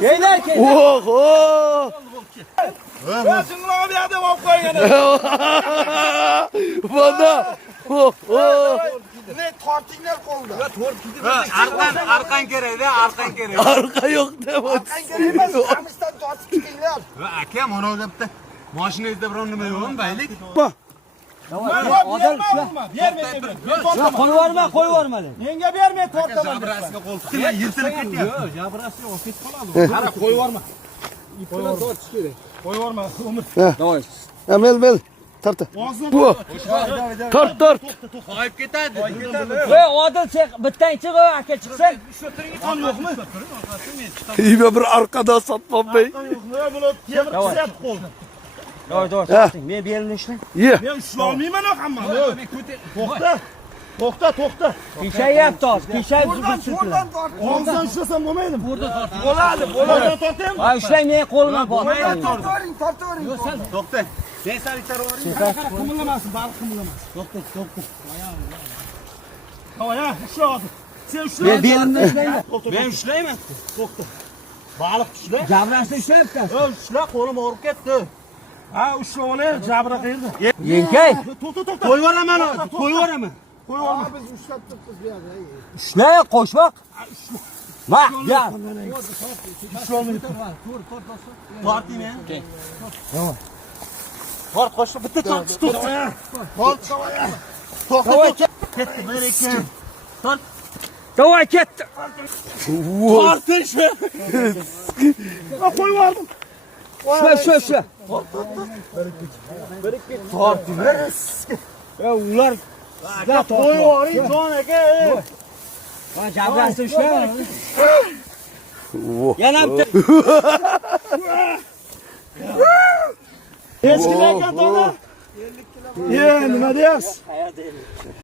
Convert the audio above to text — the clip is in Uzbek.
Keyler. Oho. Şunlara bir adam ol koyun. Bana. Oho. Ne tortingler kolda. Arkan kereydi, arkan kereydi. Arka yok demez. Arkan gelmez. Kamıştan tortik çıkıyorlar. Akam ona depti. Mashina izlab biron nima yo'qmi baylik? Odam shu. Yo'q, qo'yvorma. Menga bermay tortaman. Jabrasiga qo'l tiqmay yirtilib ketyapti. Jabrasi olib ketib qoladi. Qara qo'yvorma. Ipdan tortish kerak. Qo'yvorma. Davay. Mel. Tarta. Bu. Tart. Qo'yib ketadi. Voy, Odil chiq, bittang chiq, aka chiqsin. Qon yo'qmi? İyi bir arkada satmam bey. Qon yo'qmi? Buni temir qisayapti qo'lni. Davay, torting. Men berilni ishlang. Ye. Men ushlolmayman hammani. To'xta. Pishayapti hozir. Pishayib Qo'ldan og'zidan ushlasam bo'lmaydimi? Bo'ladi. Tortaymi? Ha, ushlang, men qo'limdan bor. Tortavering. To'xta. Sen sal ichari boring. Qara qimillamasin, baliq qimillamasin. To'xta. Havoy, ushla hozir. Sen ushla. Men berilni ishlayman. Men ushlayman. To'xta. Baliq ushla. Jabrasini ushlayapti. Ushla, qo'lim og'rib ketdi. Ha, ushlab olay, jabra qayerda? Yenkay. To'xta. Qo'yvoraman hozir, qo'yvoraman. Qo'yvorma. Biz ushlab turibmiz bu yerda. Ishlay, qo'shmoq. Ma, gel. Tortiymi? Tort qo'shib bitta tort. Davay, Ketdi bir ekan. Tort. davay ketdi. Tortish. Qo'yvordim. Shu. Ya ular sizlar Qo'yvoring jon aka. Ha, jabrasini ushlayman. Yana bitta. Hech kim ekan to'g'ri. Nima deyapsiz?